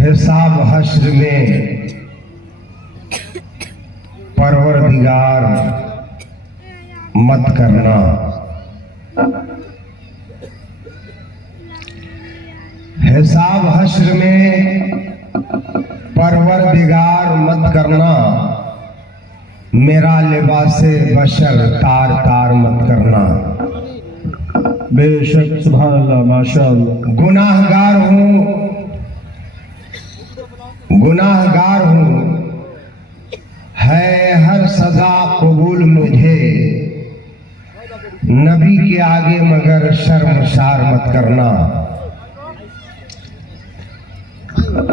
حساب حشر میں پروردگار مت کرنا، حساب حشر میں پروردگار مت کرنا، میرا لباس بشر تار تار مت کرنا۔ بے شک سبحان اللہ ماشاء اللہ۔ گناہگار ہوں، ہے ہر سزا قبول مجھے، نبی کے آگے مگر شرمسار مت کرنا۔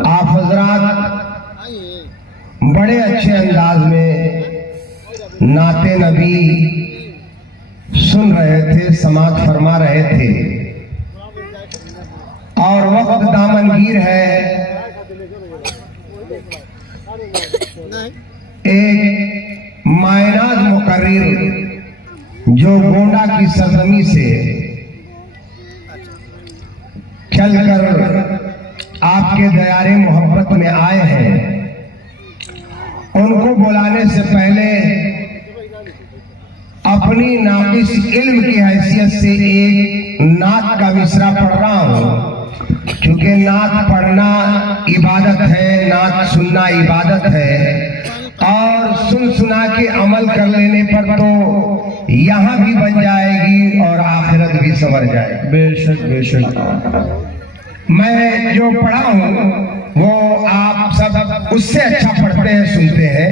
آپ حضرات بڑے اچھے انداز میں نعت نبی سن رہے تھے، سماعت فرما رہے تھے، اور وقت دامنگیر ہے۔ ایک مائناز مقرر جو گونڈا کی سرزمین سے چل کر آپ کے دیار محبت میں آئے ہیں، ان کو بلانے سے پہلے اپنی ناقص علم کی حیثیت سے ایک نعت کا مصرع پڑھ رہا ہوں، کیونکہ نعت پڑھنا عبادت ہے، نعت سننا عبادت ہے، اور سن سنا کے عمل کر لینے پر تو یہاں بھی بن جائے گی اور آخرت بھی سنور جائے گی۔ بے شک بے شک۔ میں جو پڑھا ہوں وہ آپ سب اس سے اچھا پڑھتے ہیں، سنتے ہیں۔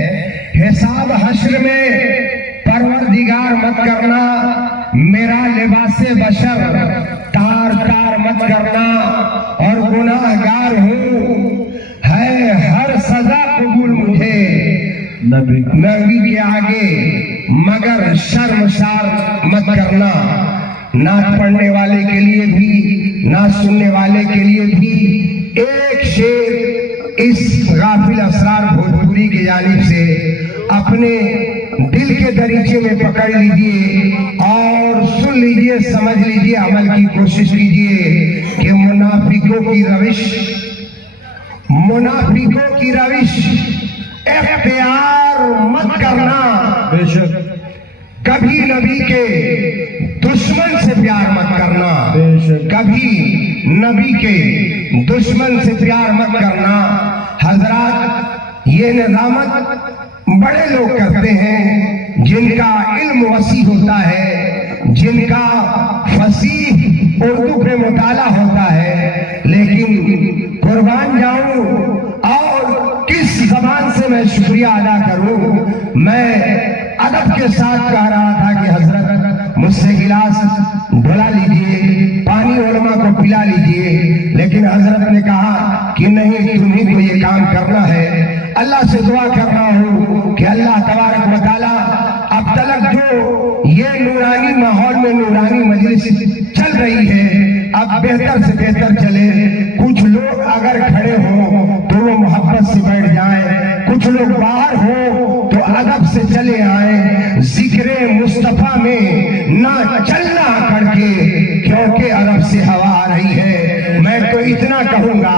حساب حشر میں پروردگار مت کرنا، میرا لباس بشر تار تار مت کرنا، اور گناہگار ہوں، ہے ہر سزا قبول مجھے، نبی کے آگے مگر شرمسار مت کرنا۔ نعت پڑھنے والے کے لیے بھی، نعت سننے والے کے لیے بھی ایک شعر اس غافل اسرار بھوجپوری کی جانب سے اپنے دل کے دریچے میں پکڑ لیجئے اور سن لیجئے، سمجھ لیجئے، عمل کی کوشش کیجئے کہ منافقوں کی روش اختیار مت کرنا۔ بے شک۔ کبھی نبی کے دشمن سے پیار مت کرنا، بے شک۔ کبھی نبی کے دشمن سے پیار مت کرنا۔ حضرات، یہ نظامت بڑے لوگ کرتے ہیں جن کا علم وسیع ہوتا ہے، جن کا فصیح اردو پہ مطالعہ ہوتا ہے، لیکن قربان جاؤں اور کس زبان سے میں شکریہ ادا کروں۔ میں ادب کے ساتھ کہہ رہا تھا کہ حضرت مجھ سے گلاس ڈھلا لیجئے، پانی علماء کو پلا لیجئے، لیکن حضرت نے کہا کہ نہیں، تمہیں کو یہ کام کرنا ہے۔ اللہ سے دعا کر رہا ہوں کہ اللہ تبارک و تعالیٰ اب تلک جو یہ نورانی ماحول میں نورانی مجلس چل رہی ہے، اب بہتر سے بہتر چلے۔ کچھ لوگ اگر کھڑے ہوں تو وہ محبت سے بیٹھ جائیں، کچھ لوگ باہر ہوں تو ادب سے چلے آئیں، ذکر مصطفیٰ میں نہ چلنا کر کے، کیونکہ عرب سے ہوا آ رہی ہے۔ میں تو اتنا کہوں گا،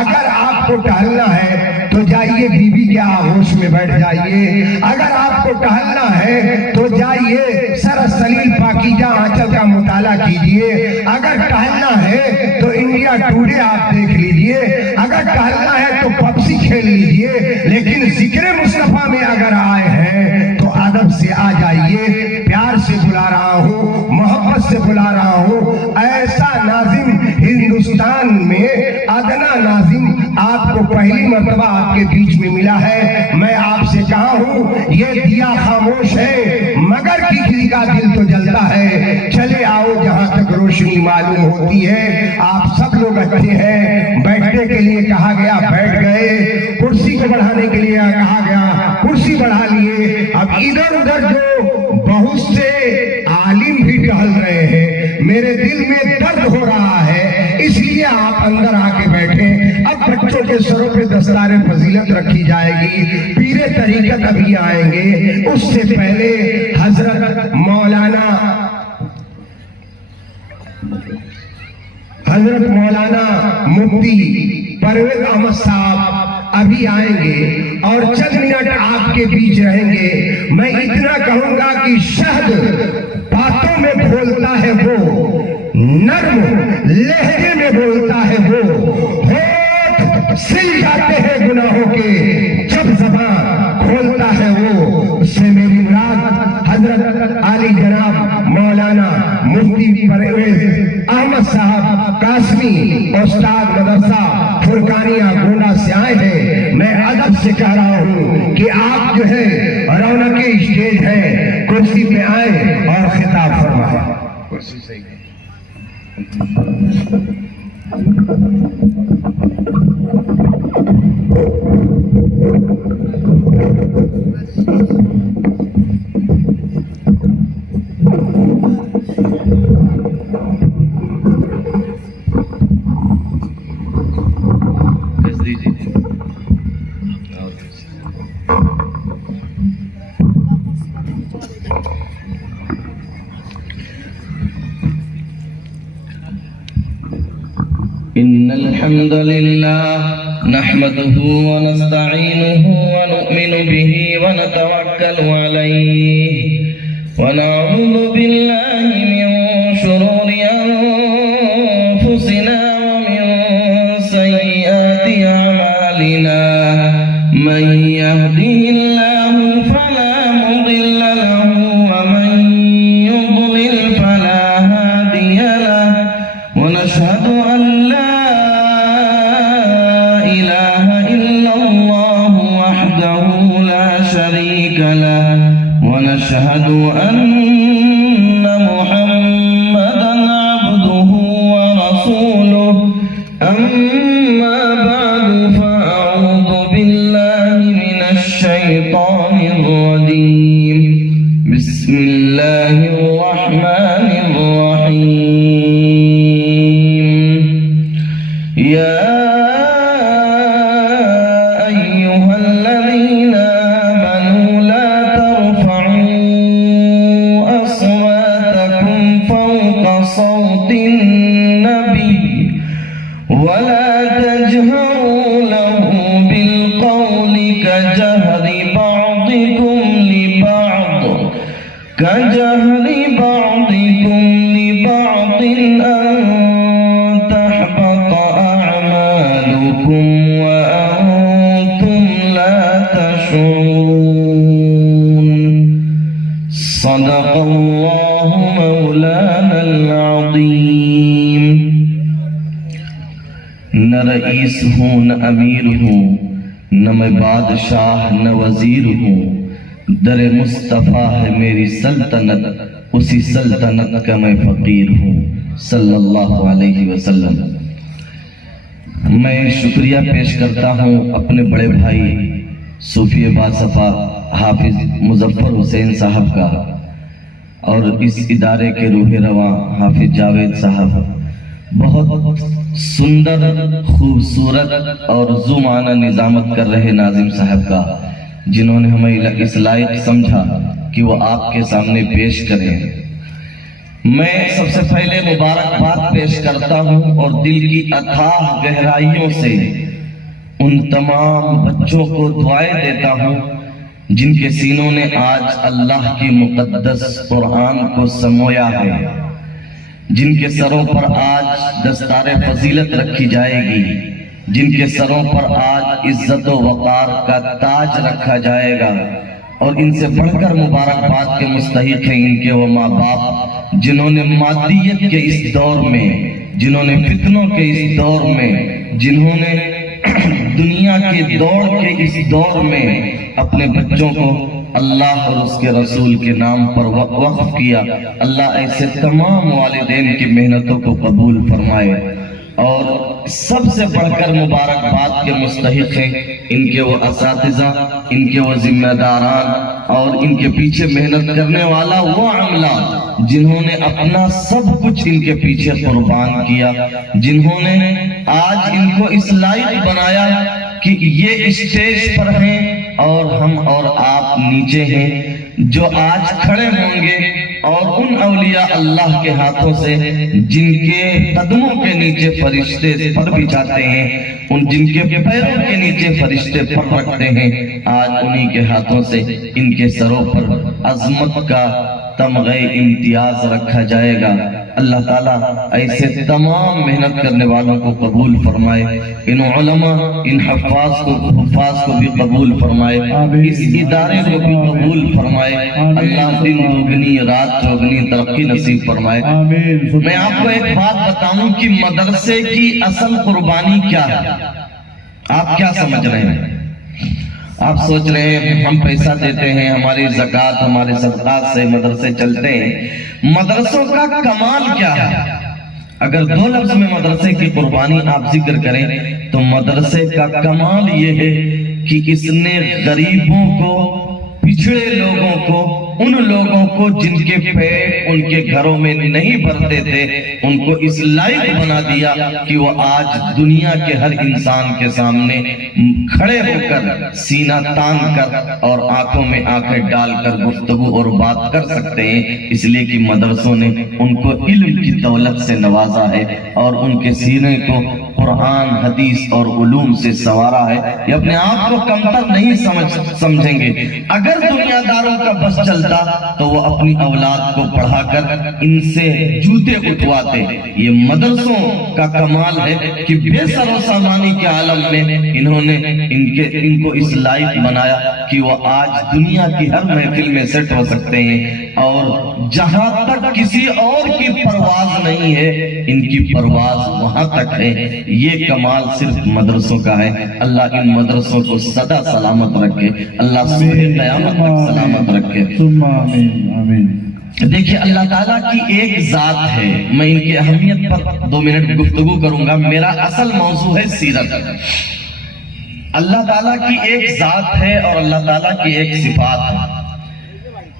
اگر آپ کو ٹہلنا ہے تو جائیے بیوی کے آغوش میں بیٹھ جائیے، اگر آپ کو ٹہلنا ہے تو جائیے سر سلیل پاکیزہ آنچل کا مطالعہ کیجئے، اگر ٹہلنا ہے تو انڈیا ٹوڈے آپ دیکھ لیجئے، اگر ٹہلنا ہے تو پپسی کھیل لیجئے، لیکن ذکر مصطفیٰ میں اگر آئے ہیں تو ادب سے آ جائیے۔ پیار سے بلا رہا ہوں، محبت سے بلا رہا ہوں، ایسا ناظم ہندوستان میں، ادنا ناظم آپ کو پہلی مرتبہ آپ کے بیچ میں ملا ہے۔ میں آپ سے کہا ہوں، یہ دیا خاموش ہے مگر کسی کا دل تو جلتا ہے، چلے آؤ جہاں تک روشنی معلوم ہوتی ہے۔ آپ سب لوگ اچھے ہیں، بیٹھنے کے لیے کہا گیا بیٹھ گئے، کرسی کو بڑھانے کے لیے کہا گیا کرسی بڑھا لیے۔ اب ادھر ادھر جو بہت سے عالم بھی ٹہل رہے ہیں، میرے دل میں درد ہو رہا ہے، اس لیے آپ اندر آ کے بیٹھیں۔ اب بچوں کے سروں پہ دستار فضیلت رکھی جائے گی، پیر طریقت ابھی آئیں گے، اس سے پہلے حضرت مولانا مفتی پرویز احمد صاحب ابھی آئیں گے اور چند منٹ آپ کے بیچ رہیں گے. میں اتنا کہوں گا کہ شہد باتوں میں بولتا ہے وہ، نرم لہجے میں بولتا ہے وہ، ہونٹ سل جاتے ہیں گناہوں کے جب زبان کھولتا ہے وہ. اس سے میری مراد حضرت عالی جناب مولانا مفتی پرویز احمد صاحب قاسمی استاد مدرسہ فرقانیہ گونڈہ سے آئے ہیں. میں ادب سے کہہ رہا ہوں کہ آپ جو ہے رونق اسٹیج ہے، کرسی پہ آئیں اور خطاب فرمائیں. کرسی صحیح ہے. إن الحمد لله نحمده ونستعينه ونؤمن به ونتوكل عليه ونعوذ بالله من شرور أنفسنا ومن سيئات أعمالنا. من يهده الله فلا مضل له ومن يضلل فلا هادي له. ونشهد أن لا إله إلا الله وحده لا شريك له. ونشهد أن محمدا عبده ورسوله. أما بعد فأعوذ بالله من الشيطان الرجيم. بسم الله الرحمن الرحيم. يا أيها الذين آمنوا لا ترفعوا أصواتكم فوق صوت النبي ولا تجهروا له بالقول كجهر بعضكم لبعض أن تحبط أعمالكم وأنتم لا تشعرون. صدق الله مولانا العظيم. نہ رئیس ہوں نہ امیر ہوں، نہ میں بادشاہ نہ وزیر ہوں. در مصطفیٰ ہے میری سلطنت، اسی سلطنت کا میں فقیر ہوں. صلی اللہ علیہ وسلم. میں شکریہ پیش کرتا ہوں اپنے بڑے بھائی صوفی باصفا حافظ مظفر حسین صاحب کا، اور اس ادارے کے روح رواں حافظ جاوید صاحب. بہت سندر، خوبصورت اور ذو معنی نظامت کر رہے ناظم صاحب کا، جنہوں نے ہمیں اس لائق سمجھا کہ وہ آپ کے سامنے پیش کریں. میں سب سے پہلے مبارکباد پیش کرتا ہوں اور دل کی اتھاہ گہرائیوں سے ان تمام بچوں کو دعائیں دیتا ہوں جن کے سینوں نے آج اللہ کی مقدس قرآن کو سمویا ہے، جن کے سروں پر آج دستار فضیلت رکھی جائے گی، جن کے سروں پر آج عزت و وقار کا تاج رکھا جائے گا. اور ان سے بڑھ کر مبارکباد کے مستحق ہیں ان کے وہ ماں باپ جنہوں نے مادیت کے اس دور میں، جنہوں نے فتنوں کے اس دور میں، جنہوں نے دنیا کے دوڑ کے اس دور میں اپنے بچوں کو اللہ اور اس کے رسول کے نام پر وقف کیا. اللہ ایسے تمام والدین کی محنتوں کو قبول فرمائے. اور سب سے بڑھ کر مبارکباد کے مستحق ہیں ان کے وہ اساتذہ، ان کے وہ ذمہ داران اور ان کے پیچھے محنت کرنے والا وہ عملہ جنہوں نے اپنا سب کچھ ان کے پیچھے قربان کیا، جنہوں نے آج ان کو اس لائق بنایا کہ یہ اسٹیج پر ہیں اور ہم اور آپ نیچے ہیں. جو آج کھڑے ہوں گے اور ان اولیاء اللہ کے ہاتھوں سے جن کے قدموں کے نیچے فرشتے پر بچھاتے ہیں، ان جن کے پیروں کے نیچے فرشتے پر رکھتے ہیں، آج انہی کے ہاتھوں سے ان کے سروں پر عظمت کا تمغہ امتیاز رکھا جائے گا۔ اللہ تعالیٰ ایسے تمام محنت کرنے والوں کو قبول فرمائے، ان علماء ان حفاظ کو بھی قبول فرمائے، اس ادارے کو بھی قبول فرمائے۔ اللہ دن دوگنی رات چوگنی ترقی نصیب فرمائے۔ میں آپ کو ایک بات بتاؤں کہ مدرسے کی اصل قربانی کیا ہے؟ آپ کیا سمجھ رہے ہیں؟ آپ سوچ رہے ہیں ہم پیسہ دیتے ہیں، ہماری زکوٰۃ ہمارے صدقات سے مدرسے چلتے ہیں۔ مدرسوں کا کمال کیا ہے؟ اگر دو لفظ میں مدرسے کی قربانی آپ ذکر کریں تو مدرسے کا کمال یہ ہے کہ اس نے غریبوں کو، پچھڑے لوگوں کو، ان لوگوں کو جن کے پیٹ ان کے گھروں میں نہیں بھرتے تھے، ان کو اس لائق بنا دیا کہ وہ آج دنیا کے ہر انسان کے سامنے کھڑے ہو کر، سینہ تان کر اور آنکھوں میں آنکھیں ڈال کر گفتگو اور بات کر سکتے ہیں، اس لیے کہ مدرسوں نے ان کو علم کی دولت سے نوازا ہے اور ان کے سینے کو قرآن، حدیث اور علوم سے سوارا ہے۔ یہ اپنے آپ کو کمتر نہیں سمجھیں گے۔ اگر دنیا داروں کا بس چلتا تو وہ اپنی اولاد کو پڑھا کر ان سے جوتے اٹھواتے۔ یہ مدرسوں کا کمال ہے کہ بے سر و سامانی کے عالم میں انہوں نے ان کو اس لائق بنایا کہ وہ آج دنیا کی ہر محفل میں سیٹ ہو سکتے ہیں، اور جہاں تک کسی اور کی پرواز نہیں ہے ان کی پرواز وہاں تک ہے۔ یہ کمال صرف مدرسوں کا ہے۔ اللہ ان مدرسوں کو سدا سلامت رکھے، اللہ صبح قیامت تک سلامت رکھے۔ دیکھیے اللہ تعالیٰ کی ایک ذات ہے، میں ان کی اہمیت پر 2 منٹ گفتگو کروں گا۔ میرا اصل موضوع ہے سیرت۔ اللہ تعالیٰ کی ایک ذات ہے اور اللہ تعالیٰ کی ایک صفات ہے۔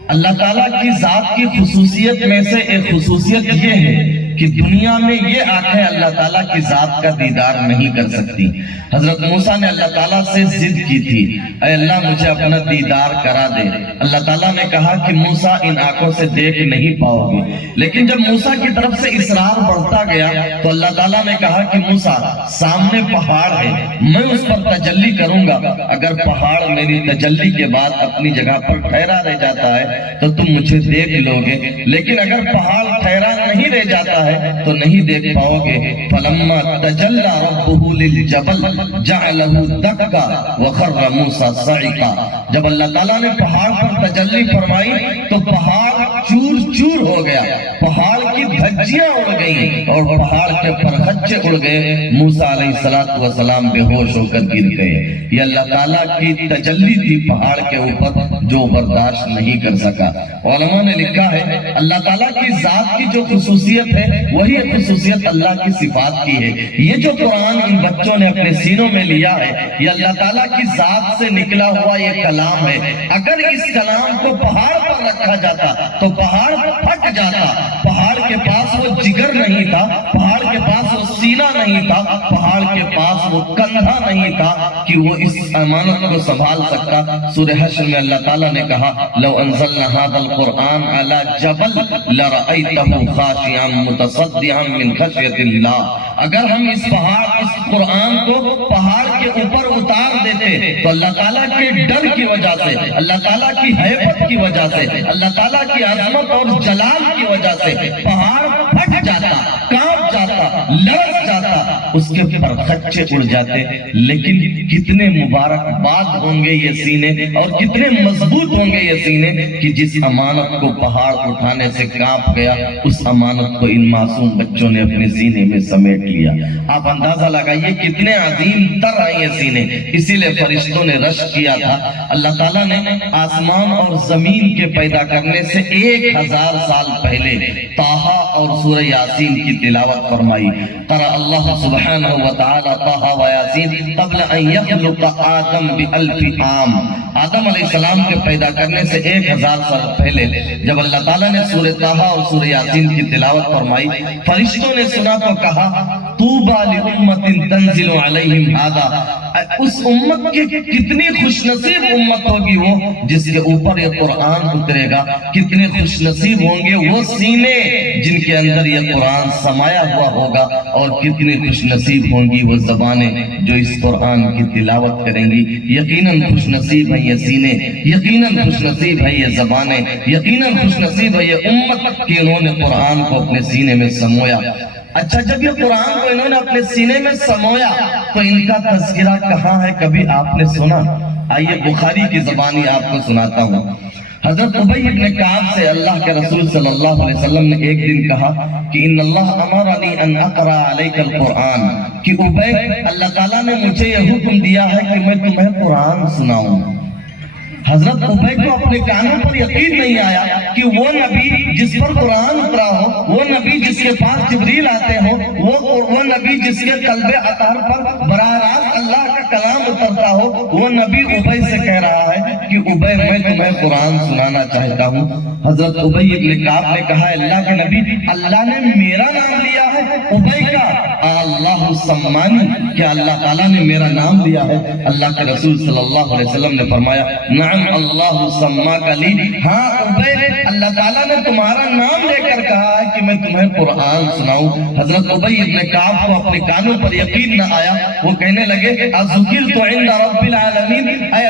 اللہ تعالیٰ کی ذات کی خصوصیت میں سے ایک خصوصیت یہ ہے کہ دنیا میں یہ آنکھیں اللہ تعالیٰ کی ذات کا دیدار نہیں کر سکتی۔ حضرت موسیٰ نے اللہ تعالیٰ سے ضد کی تھی، اے اللہ مجھے اپنا دیدار کرا دے۔ اللہ تعالیٰ نے کہا کہ موسیٰ ان آنکھوں سے دیکھ نہیں پاؤ گے، لیکن جب موسیٰ کی طرف سے اصرار بڑھتا گیا تو اللہ تعالیٰ نے کہا کہ موسیٰ سامنے پہاڑ ہے، میں اس پر تجلی کروں گا، اگر پہاڑ میری تجلی کے بعد اپنی جگہ پر ٹھہرا رہ جاتا ہے تو تم مجھے دیکھ لو گے، لیکن اگر پہاڑ ٹھہرا نہیں رہ جاتا ہے تو نہیں دیکھ پاؤ گے۔ فلما تجلی ربہ للجبل جعلہ دکا وخر موسیٰ صعقا، جب اللہ تعالیٰ نے پہاڑ پر تجلی فرمائی تو پہاڑ چور چور ہو گیا، پہاڑ کی دھجیاں اڑ گئیں اور پہاڑ کے پرخچے اڑ گئے۔ موسیٰ علیہ السلام بے ہوش ہو کر گر گئے۔ یہ اللہ تعالیٰ کی تجلی تھی پہاڑ کے اوپر جو برداشت نہیں کر سکا۔ علماء نے لکھا ہے اللہ تعالیٰ کی ذات کی جو خصوصیت ہے وہی خصوصیت اللہ کی صفات کی ہے۔ یہ جو قرآن ان بچوں نے اپنے سینوں میں لیا ہے یہ اللہ تعالیٰ کی ذات سے نکلا ہوا یہ کلام ہے۔ اگر اس کلام کو پہاڑ پر رکھا جاتا تو پہاڑ پھٹ جاتا۔ پہاڑ کے پاس وہ جگر نہیں تھا، پہاڑ کے پاس وہ سینہ نہیں تھا، پہاڑ کے پاس وہ کندھا نہیں تھا کہ وہ اس امانت کو سنبھال سکتا۔ سورہ حشر میں اللہ تعالیٰ نے کہا لو انزلنا هذا القرآن على جبل لرأيته خاشعا متصدعا من خشية الله، اگر ہم اس قرآن کو پہاڑ کے اوپر اتار دیتے تو اللہ تعالیٰ کے ڈر کی وجہ سے، اللہ تعالیٰ کی حیبت کی وجہ سے، اللہ تعالیٰ کی عظمت اور جلال کی وجہ سے پہاڑ پھٹ جاتا، کانپ جاتا، لرز جاتا، اس کے پرخچے اڑ جاتے۔ لیکن کتنے مبارک باد ہوں گے یہ سینے اور کتنے مضبوط ہوں گے یہ سینے کہ جس امانت کو پہاڑ اٹھانے سے کانپ گیا اس امانت کو ان معصوم بچوں نے اپنے سینے میں سمیٹ لیا۔ آپ اندازہ لگائیے کتنے عظیم تر ہیں یہ سینے، اسی لئے فرشتوں نے رشک کیا تھا۔ اللہ تعالیٰ نے آسمان اور زمین کے پیدا کرنے سے 1000 سال پہلے طٰہٰ اور سورہ یاسین کی تلاوت فرمائی۔ قرأ اللہ سبحانہ وتعالی طٰہٰ و یاسین قبل ان یخلق آدم ب1000 عام، آدم علیہ السلام کے پیدا کرنے سے 1000 سال پہلے جب اللہ تعالیٰ نے سورہ طٰہٰ اور سورہ یاسین کی تلاوت فرمائی، فرشتوں نے سنا تو کہا طوبى لأمة تنزل عليهم هذا، اس امت کی کتنی خوش نصیب امت ہوگی وہ جس کے اوپر یہ قرآن اترے گا، کتنے خوش نصیب ہوں گے وہ سینے جن کے اندر یہ قرآن سمایا ہوا ہوگا، اور کتنی خوش نصیب ہوں گی وہ زبانیں جو اس قرآن کی تلاوت کریں گی۔ یقیناً خوش نصیب ہے یہ سینے، یقیناً خوش نصیب ہے یہ زبانیں، یقیناً خوش نصیب ہے یہ امت کہ انہوں نے قرآن کو اپنے سینے میں سمویا۔ اچھا، جب یہ قرآن کو انہوں نے اپنے سینے میں سمویا تو ان کا تذکرہ کہاں ہے، کبھی آپ نے سنا؟ آئیے بخاری کی زبانی آپ کو سناتا ہوں۔ حضرت ابی بن کعب سے اللہ کے رسول صلی اللہ علیہ وسلم نے ایک دن کہا کہ ان اللہ امرنی ان اقرأ علیک القرآن، کہ ابی اللہ تعالیٰ نے مجھے یہ حکم دیا ہے کہ میں تمہیں قرآن سناؤں۔ حضرت ابی کو اپنے کانوں پر یقین نہیں آیا کہ وہ نبی جس پر قرآن اترا ہو، وہ نبی جس کے پاس جبریل آتے ہو، وہ نبی جس کے قلب اطہر پر براہ راست اللہ کا کلام اترتا ہو، وہ نبی ابی سے کہہ رہا ہے کہ ابی میں تمہیں قرآن سنانا چاہتا ہوں۔ حضرت ابی بن کعب نے کہا اللہ کے نبی، اللہ نے میرا نام لیا ہے ابی کا، اللہ سمانی، کیا اللہ تعالیٰ نے میرا نام لیا ہے؟ اللہ کے رسول صلی اللہ علیہ وسلم نے فرمایا نعم اللہ سماک لی، ہاں ابی اللہ تعالیٰ نے تمہارا نام لے کر کہا ہے کہ میں تمہیں قرآن سناؤں۔ حضرت ابی بن کعب کو اپنے کانوں پر یقین نہ آیا، وہ کہنے لگے اذکرت عند رب العالمین، اے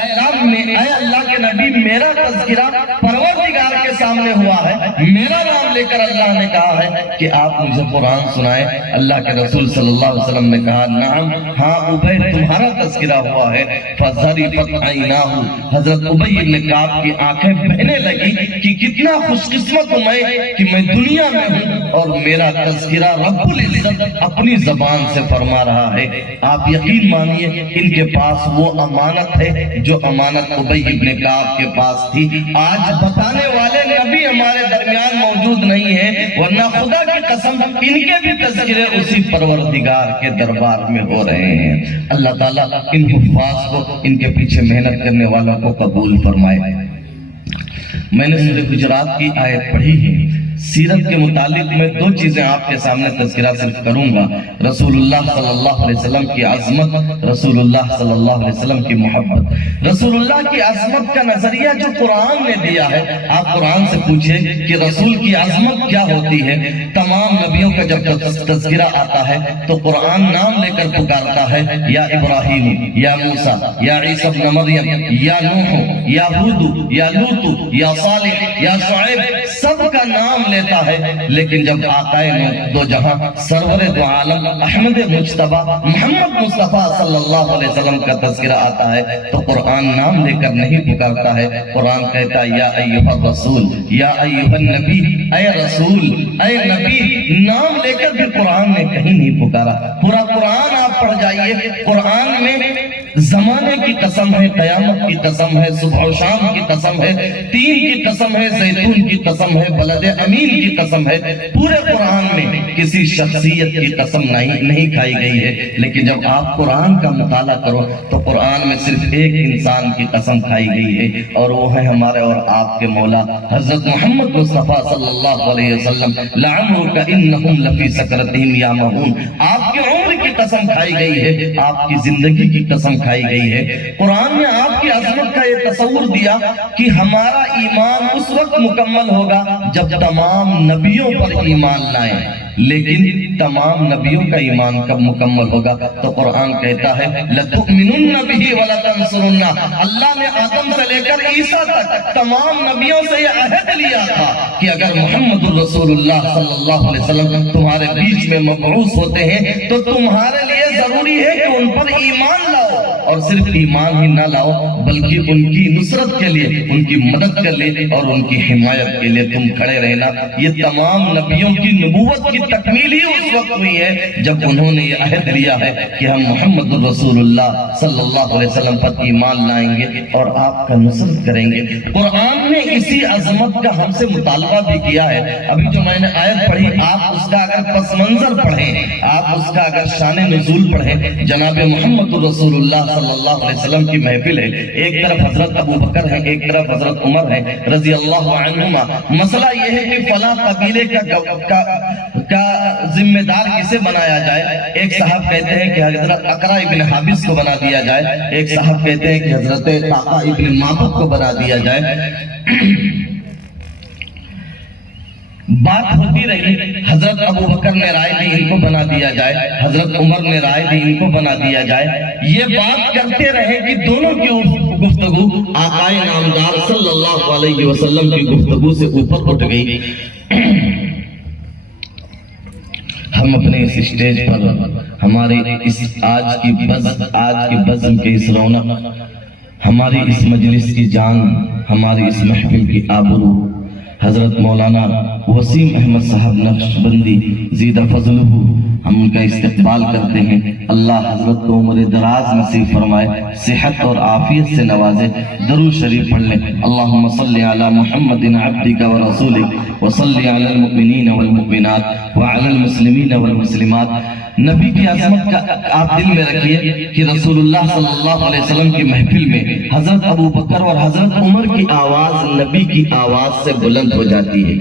اللہ کے نبی میرا تذکرہ پروردگار کے سامنے ہوا ہے، میرا نام لے کر اللہ نے کہا ہے کہ آپ مجھے قرآن سنائیں۔ اللہ کے رسول صلی اللہ علیہ وسلم نے کہا نعم، ہاں ابی تمہارا تذکرہ ہوا ہے۔ فَذَرِفَتْ عَيْنَاهُ، حضرت ابی بن کعب کی آنکھیں بہنے لگی کہ کتنا خوش قسمت ہوں میں کہ میں دنیا میں ہوں اور میرا تذکرہ رب العزت اپنی زبان سے فرما رہا ہے۔ آپ یقین مانیے ان کے پاس وہ امانت ہے جو امانت ابی بن کعب کے پاس تھی۔ آج بتانے والے نبی ہمارے درمیان موجود نہیں ہیں، ورنہ خدا کی قسم ان کے بھی تذکرے اسی پروردگار کے دربار میں ہو رہے ہیں۔ اللہ تعالیٰ ان حفاظ کو، ان کے پیچھے محنت کرنے والوں کو قبول فرمائے۔ میں نے سورہ حجرات کی آیت پڑھی ہے۔ سیرت کے متعلق میں دو چیزیں آپ کے سامنے تذکرہ صرف کروں گا، رسول اللہ صلی اللہ علیہ وسلم کی عظمت، رسول اللہ صلی اللہ علیہ وسلم کی محبت۔ رسول اللہ کی عظمت کا نظریہ جو قرآن نے دیا ہے، آپ قرآن سے پوچھیں کہ رسول کی عظمت کیا ہوتی ہے۔ تمام نبیوں کا جب تذکرہ آتا ہے تو قرآن نام لے کر پکارتا ہے، یا ابراہیم، یا موسیٰ، یا عیسیٰ ابن مریم، یا نوح، یا ہود، یا لوط، یا صالح، یا شعیب، سب کا نام لیتا ہے۔ لیکن جب آقائے دو جہاں سرور دو عالم احمد مجتبی محمد مصطفیٰ صلی اللہ علیہ وسلم کا تذکرہ آتا ہے تو قرآن نام لے کر نہیں پکارتا ہے، قرآن کہتا ہے یا ایھا الرسول، یا ایھا النبی، اے رسول، اے نبی، نام لے کر بھی قرآن نے کہیں نہیں پکارا۔ پورا قرآن آپ پڑھ جائیے، قرآن میں زمانے کی قسم ہے، قیامت کی قسم ہے، صبح و شام کی قسم ہے، تین کی قسم ہے، زیتون کی قسم ہے، بلد امین کی قسم ہے۔ پورے قرآن میں کسی شخصیت کی قسم نہیں کھائی گئی ہے، لیکن جب آپ قرآن کا مطالعہ کرو تو قرآن میں صرف ایک انسان کی قسم کھائی گئی ہے، اور وہ ہے ہمارے اور آپ کے مولا حضرت محمد مصطفیٰ صلی اللہ علیہ وسلم۔ لعمرک انہم لفی سکرتہم یعمہون، آپ کے عمر کی قسم کھائی گئی ہے، آپ کی زندگی کی قسم کھائی گئی ہے۔ قرآن نے آپ کی عظمت کا یہ تصور دیا کہ ہمارا ایمان اس وقت مکمل ہوگا جب تمام نبیوں پر ایمان لائیں، لیکن تمام نبیوں کا ایمان کب مکمل ہوگا؟ تو قرآن کہتا ہے لَتُؤْمِنُنَّ بِهِ وَلَتَنْصُرُنَّ، اللہ نے آدم سے لے کر عیسیٰ تک تمام نبیوں سے یہ عہد لیا تھا کہ اگر محمد الرسول اللہ صلی اللہ علیہ وسلم تمہارے بیچ میں مبعوث ہوتے ہیں تو تمہارے لیے ضروری ہے کہ ان پر ایمان لاؤ، اور صرف ایمان ہی نہ لاؤ بلکہ ان کی نصرت کے لیے، ان کی مدد کے لیے اور ان کی حمایت کے لیے تم کھڑے رہنا۔ یہ تمام نبیوں کی نبوت کی تکمیل ہی اس وقت ہوئی ہے جب انہوں نے یہ عہد لیا ہے کہ ہم محمد الرسول اللہ صلی اللہ علیہ وسلم پر ایمان لائیں گے اور آپ کا نصرت کریں گے۔ قرآن نے اسی عظمت کا ہم سے مطالبہ بھی کیا ہے۔ ابھی جو میں نے آیت پڑھی، آپ اس کا اگر پس منظر پڑھیں، آپ اس کا اگر شان نزول پڑھیں، جناب محمد الرسول اللہ صلی اللہ علیہ وسلم کی محفل ہے، ایک طرف حضرت ابو بکر ہیں، ایک طرف حضرت عمر ہیں رضی اللہ عنہما۔ مسئلہ یہ ہے کہ فلاں قبیلے کا ذمہ دار کسے بنایا جائے؟ ایک صاحب کہتے ہیں کہ حضرت اقرا ابن حابس کو بنا دیا جائے، ایک صاحب کہتے ہیں کہ حضرت طاقہ ابن معبد کو بنا دیا جائے۔ بات ہوتی رہی، حضرت ابو بکر نے رائے دی ان کو بنا دیا جائے، حضرت عمر نے رائے دی ان کو بنا دیا جائے۔ یہ بات کرتے رہے کہ دونوں کی گفتگو آقائے نامدار صلی اللہ علیہ وسلم کی گفتگو سے اوپر اٹھ گئی۔ ہم اپنے اس اسٹیج پر ہمارے اس آج کی بزم کے اس رونق، ہماری اس مجلس کی جان، ہماری اس محفل کی آبرو حضرت مولانا وسیم احمد صاحب نقشبندی زیدہ فضلہ، ہم ان کا استقبال کرتے ہیں۔ اللہ حضرت کو عمر دراز نصیب فرمائے، صحت اور عافیت سے نوازے۔ درود شریف پڑھ لیں۔ اللہم صلی علی محمد عبدک و رسولک وصلی علی المؤمنین والمؤمنات وعلی المسلمین والمسلمات۔ نبی کی عظمت کا آپ دل میں رکھیے کہ رسول اللہ صلی اللہ علیہ وسلم کی محفل میں حضرت ابو بکر اور حضرت عمر کی آواز نبی کی آواز سے بلند ہو جاتی ہے۔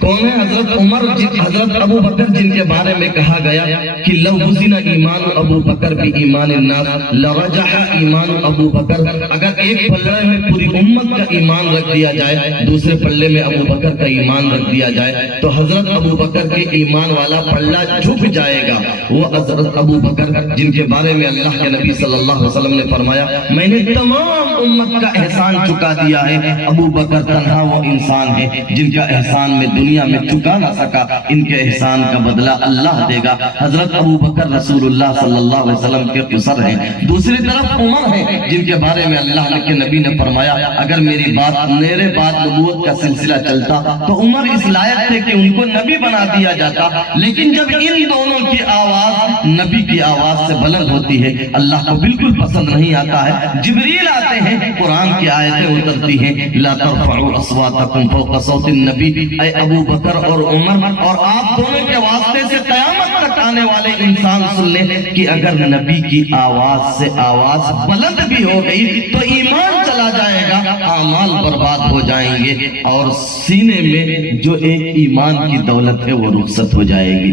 کون ہے حضرت عمر؟ حضرت ابو بکر جن کے بارے میں کہا گیا کہ لو وزن ایمان ابو بکر بھی ایمان الناس لرجح ایمان ابو بکر، اگر ایک پلڑے میں پوری امت کا ایمان رکھ دیا جائے، دوسرے پلڑے میں ابو بکر کا ایمان رکھ دیا جائے تو حضرت ابو بکر کے ایمان والا پلڑا جھک جائے گا۔ وہ حضرت ابو بکر جن کے بارے میں اللہ کے نبی صلی اللہ علیہ وسلم نے فرمایا میں نے تمام امت کا احسان چکا دیا ہے، ابو بکر تنہا وہ انسان ہے جن کا احسان میں دنیا میں چکا نہ سکا، ان کے احسان کا بدلہ اللہ دے گا۔ حضرت ابو بکر رسول اللہ صلی اللہ علیہ وسلم کے قصر ہیں۔ دوسری طرف عمر ہیں جن کے بارے میں اللہ کے نبی نے فرمایا اگر میرے بعد نبوت کا سلسلہ چلتا تو عمر اس لائق تھے کہ ان کو نبی بنا دیا جاتا، لیکن جب ان دونوں کی آواز نبی کی آواز سے بلند ہوتی ہے اللہ کو بالکل پسند نہیں آتا ہے۔ جبریل آتے ہیں، قرآن کی آیتیں اترتی ہیں، لا ترفعوا اصواتکم فوق صوت النبی، اے ابو بکر اور عمر اور آپ دونوں کے واسطے سے قیامت تک آنے والے انسان سن لیں کہ اگر نبی کی آواز سے آواز بلند بھی ہو گئی تو ایمان چلا جائے گا، اعمال برباد ہو جائیں گے اور سینے میں جو ایک ایمان کی دولت ہے وہ رخصت ہو جائے گی۔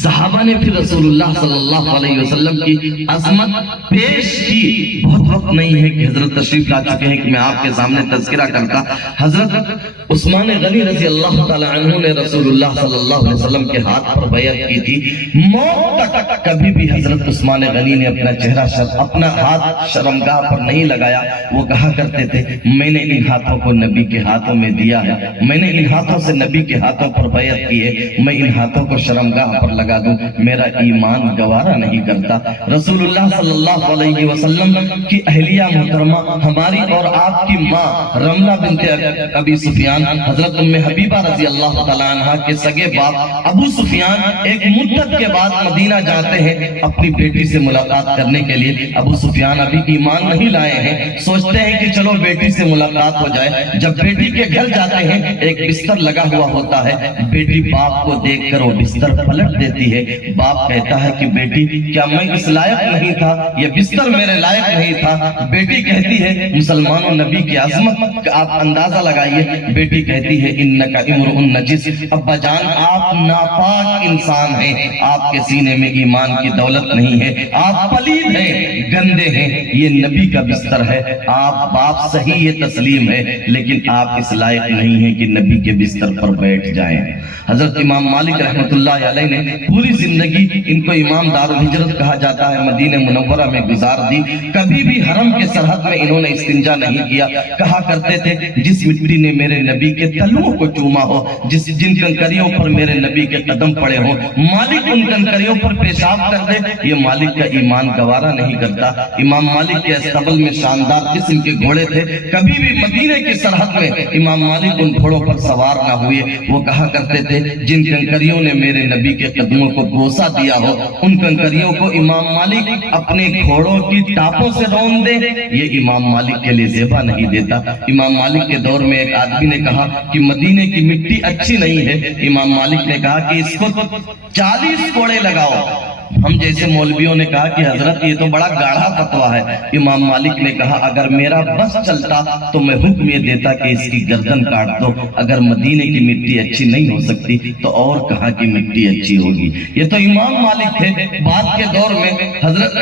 صحابہ نے پھر رسول اللہ صلی اللہ علیہ وسلم کی عظمت پیش کی۔ بہت وقت نہیں ہے کہ حضرت تشریف لا چکے ہیں کہ میں آپ کے سامنے تذکرہ کرتا۔ حضرت عثمان غنی رضی اللہ تعالی عنہ نے رسول اللہ صلی اللہ علیہ وسلم کے ہاتھ پر بیعت کی تھی۔ موت تک کبھی بھی حضرت عثمان غنی نے اپنا چہرہ اپنا ہاتھ شرمگاہ پر نہیں لگایا۔ وہ کہا کرتے تھے میں نے ان ہاتھوں کو نبی کے ہاتھوں میں دیا ہے، میں نے ان ہاتھوں سے نبی کے ہاتھوں پر بیعت کی ہے، میں ان ہاتھوں کو شرمگاہ پر لگا دوں، میرا ایمان گوارا نہیں کرتا۔ رسول اللہ صلی اللہ علیہ وسلم کی اہلیہ محترمہ ہماری اور آپ کی ماں رملہ بنت ابی سفیان، حضرت ام حبیبہ رضی اللہ تعالیٰ عنہ کے سگے باپ ابو سفیان ایک مدت کے بعد مدینہ جاتے ہیں اپنی بیٹی سے ملاقات کرنے کے لیے۔ ابو سفیان ابھی ایمان نہیں لائے ہیں، سوچتے ہیں کہ چلو بیٹی سے ملاقات ہو جائے۔ جب بیٹی کے گھر جاتے ہیں ایک بستر لگا ہوا ہوتا ہے، بیٹی باپ کو دیکھ کر وہ بستر پلٹ دیتی ہے۔ باپ کہتا ہے کہ بیٹی کیا میں اس لائق نہیں تھا، یہ بستر میرے لائق نہیں تھا؟ بیٹی کہتی ہے مسلمانوں نبی کی عظمت کا آپ اندازہ لگائیے، بیٹی کہتی ہے انکا امرؤ نجس، ابا جان آپ ناپاک انسان ہیں، آپ کے سینے میں ایمان کی دولت نہیں ہے، آپ پلید ہیں، گندے ہیں، یہ نبی کا بستر ہے، آپ باپ صحیح یہ تسلیم ہے لیکن آپ اس لائق نہیں ہیں کہ نبی کے بستر پر بیٹھ جائیں۔ حضرت امام مالک رحمۃ اللہ علیہ نے پوری زندگی ان کو امام دار الہجرت کہا جاتا ہے مدینہ منورہ میں گزار دی، کبھی بھی حرم کے سرحد میں انہوں نے استنجا نہیں کیا۔ کہا کرتے تھے جس مٹی نے میرے نبی کے تلوؤں کو چوما ہو، جن کنکریوں پر میرے نبی کے قدم پڑے ہوں، مالک ان کنکریوں پر پیشاب کر دے، یہ مالک کا ایمان گوارا نہیں کرتا۔ امام مالک کے استبل میں شاندار قسم کے گھوڑے تھے، کبھی بھی مدینہ کی سرحد میں امام مالک ان گھوڑوں پر سوار نہ ہوئے۔ وہ کہا کرتے تھے جن کنکریوں نے میرے نبی کے قدموں کو بوسا دیا ہو ان کنکریوں کو امام مالک اپنے گھوڑوں کی ٹاپوں سے رون دے، یہ امام مالک کے لیے زیبا نہیں دیتا۔ امام مالک کے دور میں ایک آدمی نے کہا کہ مدینے کی مٹی اچھی نہیں ہے، امام مالک نے کہا کہ اس کو 40 کوڑے لگاؤ، ہم جیسے مولویوں نے کہا کہ حضرت یہ تو بڑا گاڑھا فتویٰ ہے. امام مالک نے کہا اگر میرا بس چلتا تو میں حکم یہ دیتا کہ اس کی گردن کاٹ دو. اگر مدینے کی مٹی اچھی نہیں ہو سکتی تو اور کہاں کی مٹی اچھی ہوگی. یہ تو امام مالک تھے. بعد کے دور میں حضرت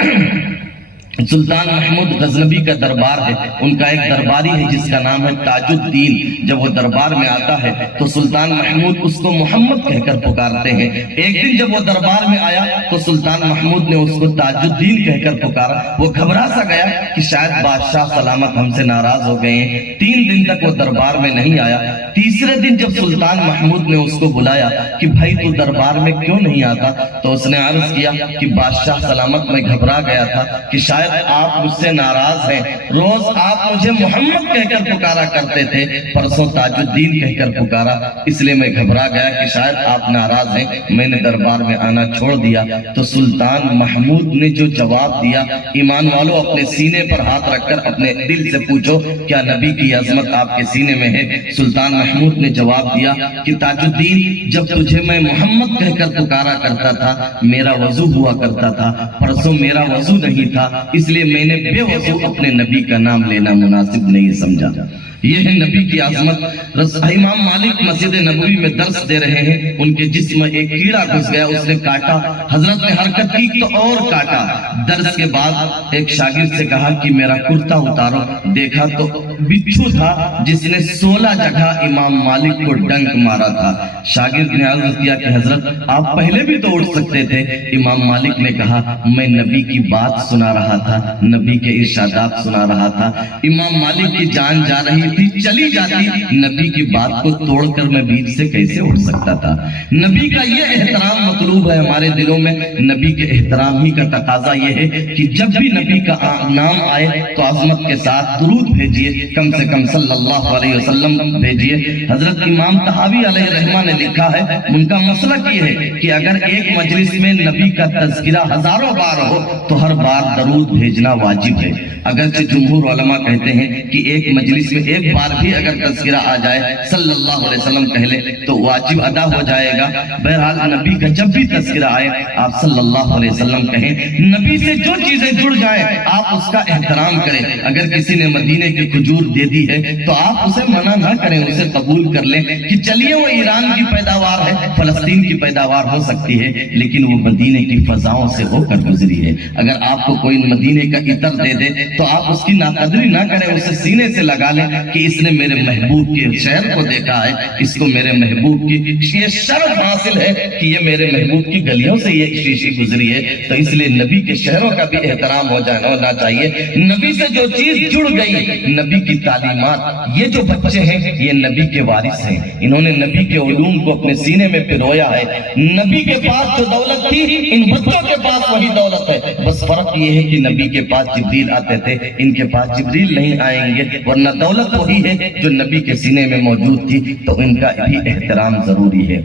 سلطان محمود غزنوی کا دربار ہے. ان کا ایک درباری ہے جس کا نام ہے تاج الدین. جب وہ دربار میں آتا ہے تو سلطان محمود اس کو محمد کہہ کر پکارتے ہیں. ایک دن جب وہ دربار میں آیا تو سلطان محمود نے اس کو تاج الدین کہہ کر پکارا. وہ گھبرا سا گیا کہ شاید بادشاہ سلامت ہم سے ناراض ہو گئے ہیں. 3 دن تک وہ دربار میں نہیں آیا. تیسرے دن جب سلطان محمود نے اس کو بلایا کہ بھائی تو دربار میں کیوں نہیں آتا, تو اس نے عرض کیا کہ بادشاہ سلامت میں گھبرا گیا تھا کہ شاید آپ مجھ سے ناراض ہیں. روز آپ مجھے محمد کہہ کر پکارا کرتے تھے, پرسوں تاج الدین کہہ کر پکارا, اس لیے میں گھبرا گیا کہ شاید آپ ناراض ہیں, میں نے دربار میں آنا چھوڑ دیا. تو سلطان محمود نے جو جواب دیا, ایمان والو اپنے سینے پر ہاتھ رکھ کر اپنے دل سے پوچھو کیا نبی کی عظمت آپ کے سینے میں ہے. سلطان محمود نے جواب دیا کہ تاج الدین جب تجھے میں محمد کہہ کر پکارا کرتا تھا میرا وضو ہوا کرتا تھا, پرسوں میرا وضو نہیں تھا, اس لیے میں نے بے وضو اپنے نبی کا نام لینا مناسب نہیں سمجھا. یہ ہے نبی کی عظمت. امام مالک مسجد نبوی میں درس دے رہے ہیں, ان کے جسم میں ایک کیڑا گھس گیا, اس نے کاٹا. حضرت نے حرکت کی تو اور کاٹا. درس کے بعد ایک شاگرد سے کہا کہ میرا کرتا اتارو. دیکھا تو بچھو تھا جس نے 16 جگہ امام مالک کو ڈنک مارا تھا. شاگرد نے عرض کیا کہ حضرت آپ پہلے بھی تو اٹھ سکتے تھے. امام مالک نے کہا میں نبی کی بات سنا رہا تھا, نبی کے ارشادات سنا رہا تھا. امام مالک کی جان جا رہی تھی, چلی جاتی, نبی کی بات کو توڑ کر میں بیچ سے کیسے اٹھ سکتا تھا. نبی کا یہ احترام مطلوب ہے ہمارے دلوں میں. نبی کے احترام ہی کا تقاضا یہ ہے کہ جب بھی نبی کا نام آئے تو عظمت کے ساتھ درود بھیجیے, کم سے کم صلی اللہ علیہ وسلم بھیجیے. حضرت امام طحاوی علیہ رحمہ نے لکھا ہے, ان کا مسلک یہ ہے کہ اگر ایک مجلس میں نبی کا تذکرہ ہزاروں بار ہو تو ہر بار درود بھیجنا واجب ہے. اگرچہ جمہور علماء کہتے ہیں کہ ایک مجلس میں ایک بار بھی اگر تذکرہ آ جائے صلی اللہ علیہ وسلم کہہ لے تو واجب ادا ہو جائے گا. بہرحال نبی کا جب بھی تذکرہ آئے آپ صلی اللہ علیہ وسلم کہیں. نبی سے جو چیزیں جڑ جائیں آپ اس کا احترام کریں. اگر کسی نے مدینے کی کھجور دے دی ہے تو آپ اسے منع نہ کریں, اسے قبول کر لیں کہ چلیے وہ ایران کی پیداوار ہے, فلسطین کی پیداوار ہو سکتی ہے, لیکن وہ مدینے کی فضاؤں سے ہو کر گزری ہے. اگر آپ کو کوئی مدینے کا عطر دے دے تو آپ اس کی ناقدری نہ کریں, اسے سینے سے لگا لیں کہ اس نے میرے محبوب کے شہر کو دیکھا ہے, اس کو میرے محبوب کی یہ شرف حاصل ہے کہ یہ میرے محبوب کی گلیوں سے یہ شیشی گزری ہے. تو اس لیے نبی کے شہروں کا بھی احترام ہونا چاہیے. نبی سے جو چیز جڑ گئی, نبی کی تعلیمات, یہ جو بچے ہیں یہ نبی کے وارث ہیں, انہوں نے نبی کے علوم کو اپنے سینے میں پرویا ہے. نبی کے پاس جو دولت تھی ان بچوں کے پاس وہی دولت ہے, بس فرق یہ ہے کہ نبی کے پاس جبریل آتے تھے, ان کے پاس جبریل نہیں آئیں گے, ورنہ دولت وہی ہے جو نبی کے سینے میں موجود تھی. تو ان کا بھی احترام ضروری ہے.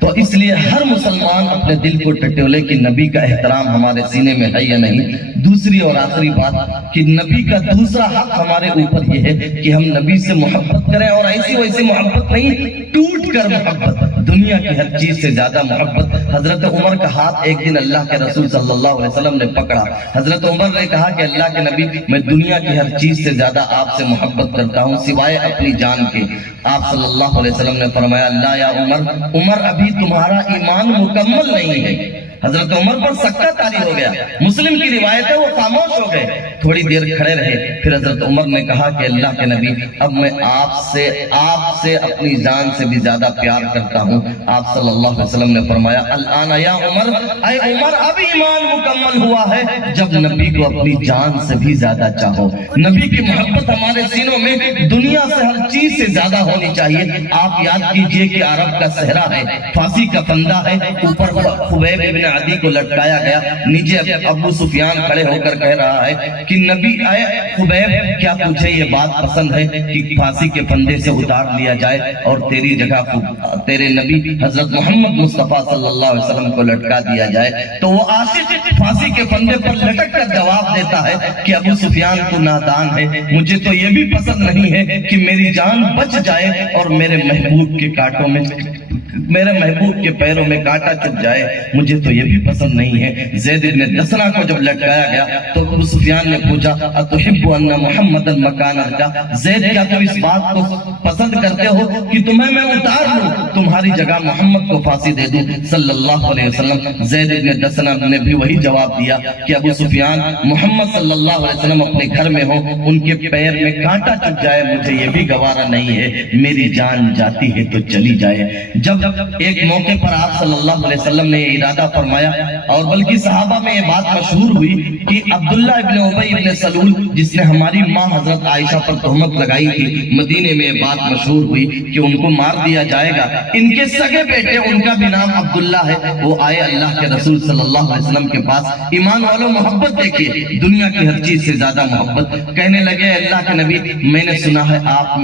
تو اس لیے ہر مسلمان اپنے دل کو ٹٹولے کہ نبی کا احترام ہمارے سینے میں ہے یا نہیں. دوسری اور آخری بات کہ نبی کا دوسرا حق ہمارے اوپر یہ ہے کہ ہم نبی سے محبت کریں, اور ایسی ویسی محبت نہیں, ٹوٹ کر محبت, دنیا کی ہر چیز سے زیادہ محبت. حضرت عمر کا ہاتھ ایک دن اللہ کے رسول صلی اللہ علیہ وسلم نے پکڑا. حضرت عمر نے کہا کہ اللہ کے نبی میں دنیا کی ہر چیز سے زیادہ آپ سے محبت کرتا ہوں سوائے اپنی جان کے. آپ صلی اللہ علیہ وسلم نے فرمایا لا یا عمر ابھی تمہارا ایمان مکمل نہیں ہے. حضرت عمر پر سکتہ طاری ہو گیا. مسلم کی روایت ہے وہ خاموش ہو گئے, تھوڑی دیر کھڑے رہے. پھر حضرت عمر نے کہا کہ اللہ کے نبی اب میں آپ سے اپنی جان سے بھی زیادہ پیار کرتا ہوں. آپ صلی اللہ علیہ وسلم نے فرمایا الآن یا عمر, اے عمر اب ایمان مکمل ہوا ہے جب نبی کو اپنی جان سے بھی زیادہ چاہو. نبی کی محبت ہمارے سینوں میں دنیا سے ہر چیز سے زیادہ ہونی چاہیے. آپ یاد کیجئے کہ عرب کا صحرا ہے, پھانسی کا فندہ ہے, اوپر خبیب ابن عدی کو لٹکایا گیا, نیچے ابو سفیان کھڑے ہو کر کہہ رہا ہے کہ نبی اے خبیب کیا تجھے یہ بات پسند ہے کہ پھانسی کے فندے سے اتار لیا جائے اور تیری جگہ تیرے نبی حضرت محمد مصطفیٰ صلی اللہ علیہ وسلم کو لٹکا دیا جائے. تو وہ عاشق پھانسی کے فندے پر لٹک کر جواب دیتا ہے کہ ابو سفیان تو نادان ہے, مجھے تو یہ بھی پسند نہیں ہے کہ میری جان بچ جائے اور میرے محبوب کے کانٹوں میں میرے محبوب کے پیروں میں کانٹا چبھ جائے مجھے تو یہ بھی پسند نہیں ہے۔ زید بن دسنہ کو جب لٹکایا گیا تو ابو سفیان نے پوچھا اتحب ان محمد مکان ارجا، زید کیا تم اس بات کو پسند کرتے ہو کہ تمہیں میں اتار لوں، تمہاری جگہ محمد کو پھانسی دے دوں صلی اللہ علیہ وسلم؟ زید بن دسنہ نے بھی وہی جواب دیا کہ ابو سفیان محمد صلی اللہ علیہ وسلم اپنے گھر میں ہوں، ان کے پیر میں کانٹا چبھ جائے مجھے یہ بھی گوارا نہیں ہے، میری جان جاتی ہے تو چلی جائے۔ جب ایک موقع پر آپ صلی اللہ علیہ وسلم نے یہ ارادہ فرمایا اور بلکہ صحابہ میں یہ بات مشہور ہوئی کہ عبداللہ ابن ابی ابن سلول جس نے ہماری ماں حضرت عائشہ پر تہمت لگائی تھی، مدینے میں یہ بات مشہور ہوئی کہ ان کو مار دیا جائے گا۔ ان کے سگے بیٹے ان کا بھی نام عبداللہ ہے، وہ آئے اللہ کے رسول صلی اللہ علیہ وسلم کے پاس، ایمان والوں محبت دیکھیے، دنیا کی ہر چیز سے زیادہ محبت، کہنے لگے اللہ کے نبی میں نے سنا ہے آپ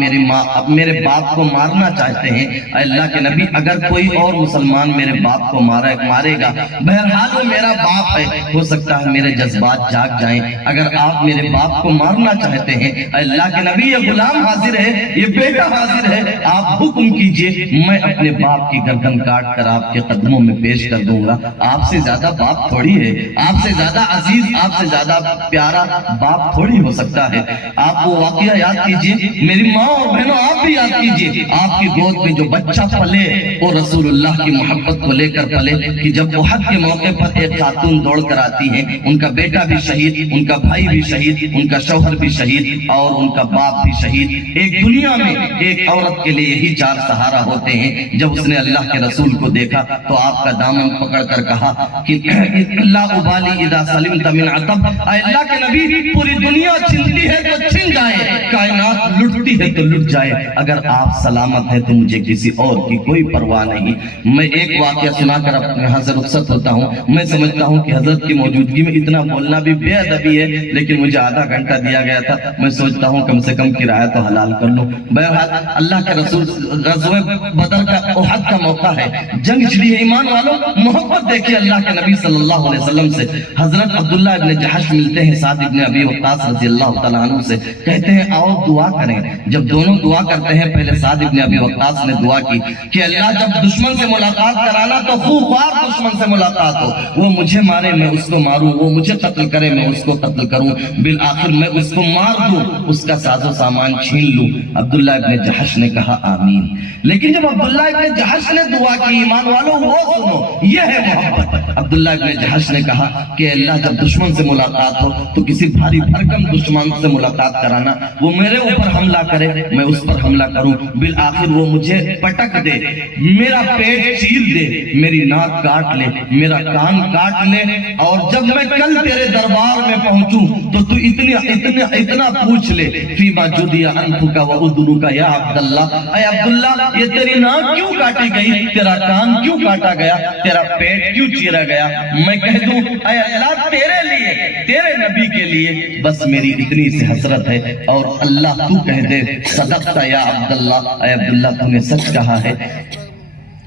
میرے باپ کو مارنا چاہتے ہیں، اللہ کے نبی اگر کوئی اور مسلمان میرے باپ کو مارے گا، بہرحال وہ میرا باپ ہے، ہو سکتا ہے میرے جذبات جاگ جائیں، اگر آپ میرے باپ کو مارنا چاہتے ہیں اللہ کے نبی یہ غلام حاضر ہے، یہ بیٹا حاضر ہے، آپ حکم کیجئے میں اپنے باپ کی گردن کاٹ کر آپ کے قدموں میں پیش کر دوں گا۔ آپ سے زیادہ باپ تھوڑی ہے، آپ سے زیادہ عزیز، آپ سے زیادہ پیارا باپ تھوڑی ہو سکتا ہے۔ آپ وہ واقعہ یاد کیجئے، میری ماں اور بہنوں آپ بھی یاد کیجئے، آپ کی گود میں جو بچہ پلے وہ رسول اللہ کی محبت کو لے کر پلے کہ جب احد کے موقع پر ایک خاتون دوڑ کر آتی ہیں، ان کا بیٹا بھی شہید، ان کا بھائی بھی شہید، ان کا شوہر بھی شہید اور ان کا باپ بھی شہید۔ ایک دنیا میں ایک عورت کے لیے یہی چار سہارا ہوتے ہیں۔ جب اس نے اللہ کے رسول کو دیکھا تو آپ کا دامن پکڑ کر کہا کہ اللہ ابالی اذا سلمت من عطب، اے اللہ کے نبی پوری دنیا چھنتی ہے تو چھن جائے، کائنات لٹتی ہے تو لٹ جائے، اگر آپ سلامت ہیں تو مجھے کسی اور کی کوئی پرواہ نہیں۔ میں ایک واقعہ سنا کر اپنے یہاں سے رخصت ہوتا ہوں۔ میں سمجھتا ہوں کہ حضرت کی موجودگی میں اتنا بولنا بھی بے ادبی ہے، لیکن مجھے آدھا گھنٹہ دیا گیا تھا، میں سوچتا ہوں کم سے کم کرایہ تو حلال کر لوں۔ بہرحال اللہ کے رسول غزوہ بدر کا احد کا موقع ہے، جنگ چھڑی ہے، ایمان والوں محبت دیکھیے اللہ کے نبی صلی اللہ علیہ وسلم سے۔ حضرت عبداللہ ابن جحش ملتے ہیں سعد ابن ابی وقاص رضی اللہ تعالیٰ عنہ سے، کہتے ہیں آؤ دعا کریں۔ جب دونوں دعا کرتے ہیں، پہلے سعد ابن ابی وقاص نے دعا کی کہ اللہ جب دشمن سے ملاقات کرانا تو خوب بار دشمن سے ملاقات ہو، وہ مجھے مارے میں اس کو ماروں، وہ مجھے قتل کرے میں اس کو قتل کروں، بالآخر میں اس کو مار دوں، اس کا ساز و سامان چھین لوں۔ عبداللہ ابن جحش نے کہا آمین۔ لیکن جب عبداللہ ابن جحش نے دعا کی، ایمان والوں وہ سنو، یہ ہے محبت۔ عبداللہ ابن جحش نے کہا کہ اللہ جب دشمن سے ملاقات ہو تو کسی بھاری بھرکم دشمن سے ملاقات کرانا، وہ میرے اوپر حملہ کرے میں اس پر حملہ کروں، بالآخر وہ مجھے پٹک دے، میرا پیٹ چیر دے، میری ناک کاٹ لے، میرا کان کاٹ لے، اور جب میں کل تیرے دربار میں پہنچوں تو تو اتنا پوچھ لے فیما جدی انفک و اذنک یا عبداللہ، اے عبداللہ یہ تیری ناک کیوں کاٹی گئی، تیرا کان کیوں کاٹا گیا، تیرا پیٹ کیوں چیرا گیا، میں کہہ دوں اے اللہ تیرے لیے، تیرے نبی کے لیے بس میری اتنی سی حسرت ہے، اور اللہ تو کہہ دے صدقت یا عبداللہ، اے عبداللہ تو نے سچ کہا ہے۔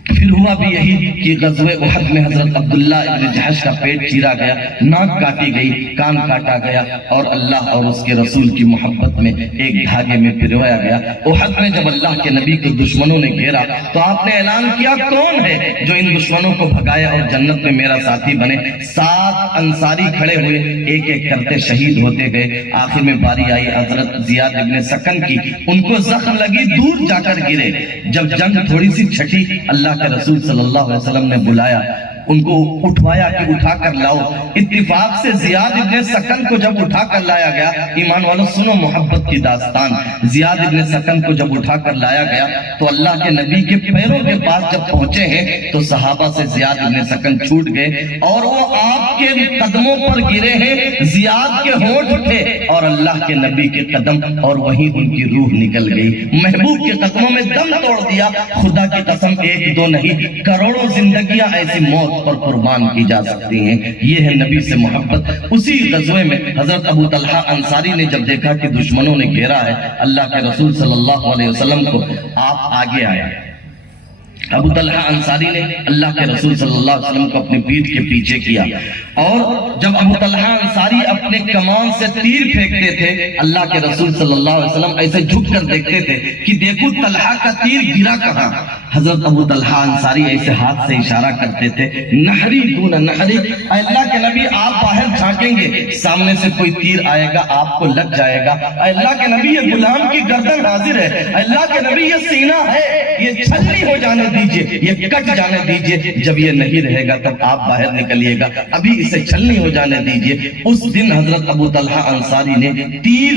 پھر ہوا بھی یہی کہ غزوہ احد میں حضرت عبداللہ ابن جحش کا پیٹ چیرا گیا، ناک کاٹی گئی، کان کاٹا گیا، اور اللہ اور اس کے رسول کی محبت میں ایک دھاگے میں پرویا گیا۔ احد میں جب اللہ کے نبی کو دشمنوں نے گھیرا تو آپ نے اعلان کیا کون ہے جو ان دشمنوں کو بھگائے اور جنت میں میرا ساتھی بنے؟ 7 انصاری کھڑے ہوئے، ایک ایک کرتے شہید ہوتے گئے۔ آخر میں باری آئی حضرت زیاد ابن سکن کی، ان کو زخم لگی، دور جا کر گرے۔ جب جنگ تھوڑی سی چھٹی، اللہ کے رسول صلی اللہ علیہ وسلم نے بلایا، ان کو اٹھوایا کہ اٹھا کر لاؤ۔ اتفاق سے زیاد ابن سکن کو جب اٹھا کر لایا گیا، ایمان والوں سنو محبت کی داستان، زیاد ابن سکن کو جب اٹھا کر لایا گیا تو اللہ کے نبی کے پیروں کے پاس جب پہنچے ہیں تو صحابہ سے زیاد ابن سکن چھوٹ گئے اور وہ آپ کے قدموں پر گرے ہیں، زیاد کے ہونٹ اٹھے اور اللہ کے نبی کے قدم، اور وہیں ان کی روح نکل گئی، محبوب کے قدموں میں دم توڑ دیا۔ خدا کی قسم ایک دو نہیں، کروڑوں زندگیاں ایسی موت پر قربان کی جا سکتی ہیں، یہ ہے نبی سے محبت۔ اسی غزوے میں حضرت ابو طلحہ انصاری نے جب دیکھا کہ دشمنوں نے گھیرا ہے اللہ کے رسول صلی اللہ علیہ وسلم کو، آپ آگے آئے۔ ابو طلحہ انصاری نے اللہ کے رسول صلی اللہ علیہ وسلم کو اپنی پیٹھ کے پیچھے کیا، اور جب ابو طلحہ انصاری اپنے کمان سے تیر پھینکتے تھے اللہ کے رسول صلی اللہ علیہ وسلم ایسے جھک کر دیکھتے تھے کہ دیکھو طلحہ کا تیر گرا کہاں۔ حضرت ابو طلحہ انصاری ایسے ہاتھ سے اشارہ کرتے تھے، نہری دون نہری، اے اللہ کے نبی آپ باہر جھانکیں گے، سامنے سے کوئی تیر آئے گا آپ کو لگ جائے گا، اے اللہ کے نبی یہ غلام کی گردن حاضر ہے، اے اللہ کے نبی یہ سینہ ہے، یہ چھلنی ہو جانے دیجئے، یہ کٹ جانے دیجئے، جب یہ نہیں رہے گا تب آپ باہر نکلیے گا، ابھی اسے چھلنی ہو جانے دیجئے۔ اس دن حضرت ابو طلحہ انصاری نے تین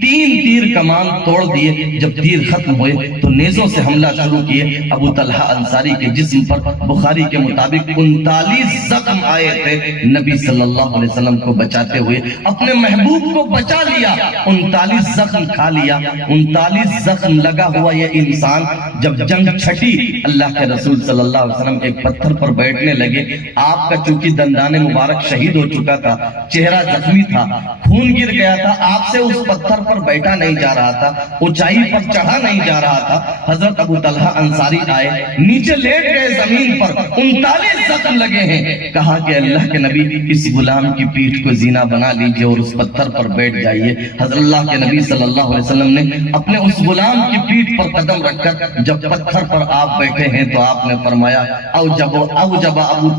تیر کمان توڑ دیے، جب تیر ختم ہوئے تو نیزوں سے حملہ شروع کیے۔ ابو طلحہ انصاری کے جسم پر بخاری کے مطابق 39 زخم آئے تھے، نبی صلی اللہ علیہ وسلم کو بچاتے ہوئے اپنے محبوب کو بچا لیا، 39 زخم کھا لیا۔ 39 زخم لگا ہوا یہ انسان جب جنگ چھٹی، اللہ کے رسول صلی اللہ علیہ وسلم ایک پتھر پر بیٹھنے لگے، آپ کا چونکہ دندان مبارک شہید ہو چکا تھا، چہرہ زخمی تھا، خون گر گیا تھا، آپ سے اس پتھر پر بیٹھا نہیں جا رہا تھا، اونچائی پر چڑھا نہیں جا رہا تھا۔ حضرت ابو طلحہ انصاری آئے، نیچے لیٹ گئے زمین پر، 39 زخم لگے ہیں، کہا کہ اللہ کے نبی اس غلام کی پیٹھ کو زینہ بنا لیجئے اور اس پتھر پر بیٹھ جائیے۔ حضرت اللہ کے نبی صلی اللہ علیہ وسلم نے اپنے اس غلام کی پیٹھ پر قدم رکھ کر جب پتھر پر آپ بیٹھے ہیں تو آپ نے فرمایا، اوجب ابو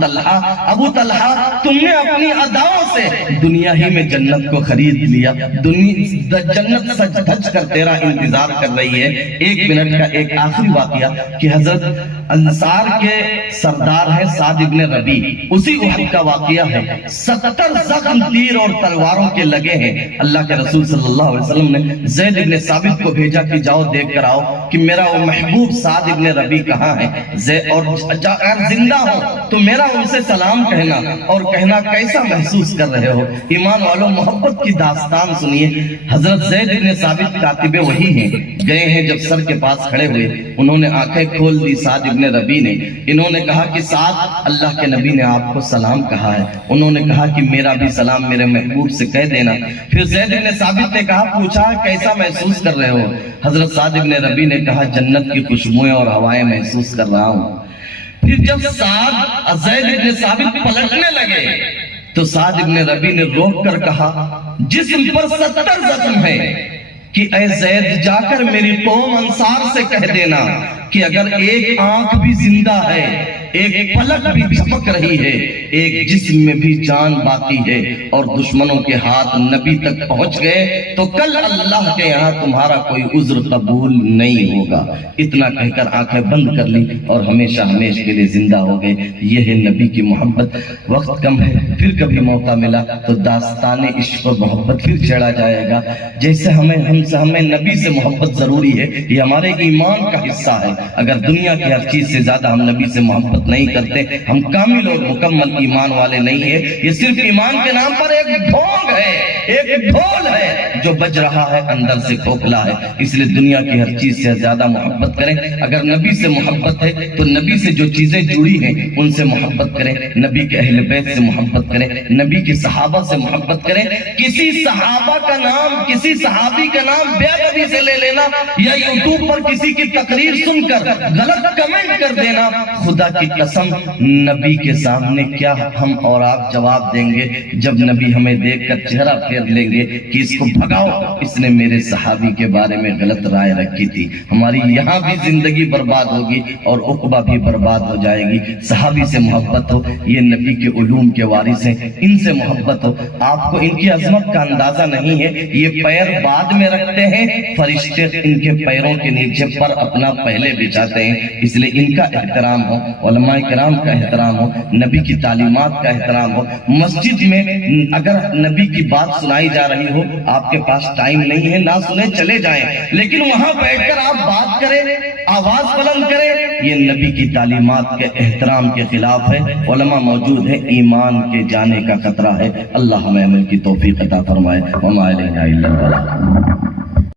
طلحہ تم نے اپنی اداؤں سے دنیا ہی میں جنت کو خرید لیا، جنت سج دھج کر تیرا انتظار کر رہی ہے۔ 1 منٹ کا ایک آخری واقعہ کہ حضرت انصار کے سردار ہے سعد ابن ربی، اسی احد کا واقعہ ہے، 70 زخم تیر اور تلواروں کے لگے ہیں۔ اللہ کے رسول صلی اللہ علیہ وسلم نے زید ابن ثابت کو بھیجا کہ جاؤ دیکھ کر آؤ کہ میرا وہ محبوب سعد ابن ربی کہاں ہے، اور اگر زندہ ہو تو میرا ان سے سلام کہنا اور کہنا کیسا محسوس کر رہے ہو۔ ایمان والوں محبت کی داستان سنیے۔ حضرت زید ابن ثابت کاتب وحی ہیں، گئے ہیں جب سر کے پاس کھڑے ہوئے، انہوں نے آنکھیں کھول دی سعد ابن ربی نے، انہوں نے کہا کہ سعد اللہ کے نبی نے آپ کو سلام کہا ہے، انہوں نے کہا کہ میرا بھی سلام میرے محبوب سے کہہ دینا۔ پھر زید ابن ثابت نے کہا، پوچھا کیسا محسوس کر رہے ہو؟ حضرت سعد ابن ربی نے کہا جنت کی خوشبوئیں اور ہوائیں محسوس کر رہا ہوں۔ پھر جب زید ابن ثابت پلٹنے لگے تو سعد ابن ربی نے روک کر کہا، جسم پر 70 زخم ہے کہ اے زید جا کر میری قوم انصار سے کہہ دینا کہ اگر ایک آنکھ بھی زندہ ہے، ایک پلک بھی جھپک رہی ہے، ایک جسم میں بھی جان باقی ہے اور دشمنوں کے ہاتھ نبی تک پہنچ گئے تو کل اللہ کے یہاں تمہارا کوئی عذر قبول نہیں ہوگا۔ اتنا کہہ کر آنکھیں بند کر لی اور ہمیشہ ہمیشہ کے لیے زندہ ہو گئے۔ یہ ہے نبی کی محبت۔ وقت کم ہے، پھر کبھی موقع ملا تو داستان عشق اور محبت پھر چھیڑا جائے گا۔ جیسے ہمیں نبی سے محبت ضروری ہے، یہ ہمارے ایمان کا حصہ ہے۔ اگر دنیا کی ہر چیز سے زیادہ ہم نبی سے محبت نہیں کرتے، ہم کامل اور مکمل ایمان والے نہیں ہیں۔ یہ صرف ایمان کے نام پر ایک ڈھونگ ہے، ایک ڈھول ہے جو بج رہا ہے، اندر سے کھوکھلا ہے۔ اس لیے دنیا کی ہر چیز سے زیادہ محبت کریں۔ اگر نبی سے محبت ہے تو نبی سے جو چیزیں جڑی ہیں ان سے محبت کریں، نبی کے اہل بیت سے محبت کریں، نبی کے صحابہ سے محبت کریں۔ کسی صحابہ کا نام، کسی صحابی کا نام بے ادبی سے لے لینا یا یوٹیوب پر کسی کی تقریر سن کر غلط کمنٹ کر دینا، خدا کی قسم نبی کے سامنے کیا ہم اور آپ جواب دیں گے جب نبی ہمیں دیکھ کر چہرہ پھیر لیں گے کہ اس کو بھگاؤ، اس نے میرے صحابی کے بارے میں غلط رائے رکھی تھی۔ ہماری یہاں بھی زندگی برباد ہوگی اور عقبہ بھی برباد ہو جائے گی۔ صحابی سے محبت ہو، یہ نبی کے علوم کے وارث ہیں، ان سے محبت ہو۔ آپ کو ان کی عظمت کا اندازہ نہیں ہے، یہ پیر بعد میں رکھتے ہیں، فرشتے ان کے پیروں کے نیچے پر اپنا پہلے بچھاتے ہیں، اس لیے ان کا احترام ہو، علماء کرام کا احترام ہو، نبی کی تعلیمات کا احترام ہو۔ مسجد میں اگر نبی کی بات سنائی جا رہی ہو، آپ کے پاس ٹائم نہیں ہے، نہ سنیں چلے جائیں، لیکن وہاں بیٹھ کر آپ بات کریں، آواز بلند کریں، یہ نبی کی تعلیمات کے احترام کے خلاف ہے۔ علماء موجود ہیں، ایمان کے جانے کا خطرہ ہے۔ اللہ ہمیں عمل کی توفیق عطا فرمائے۔ وما علینا الا البلاغ۔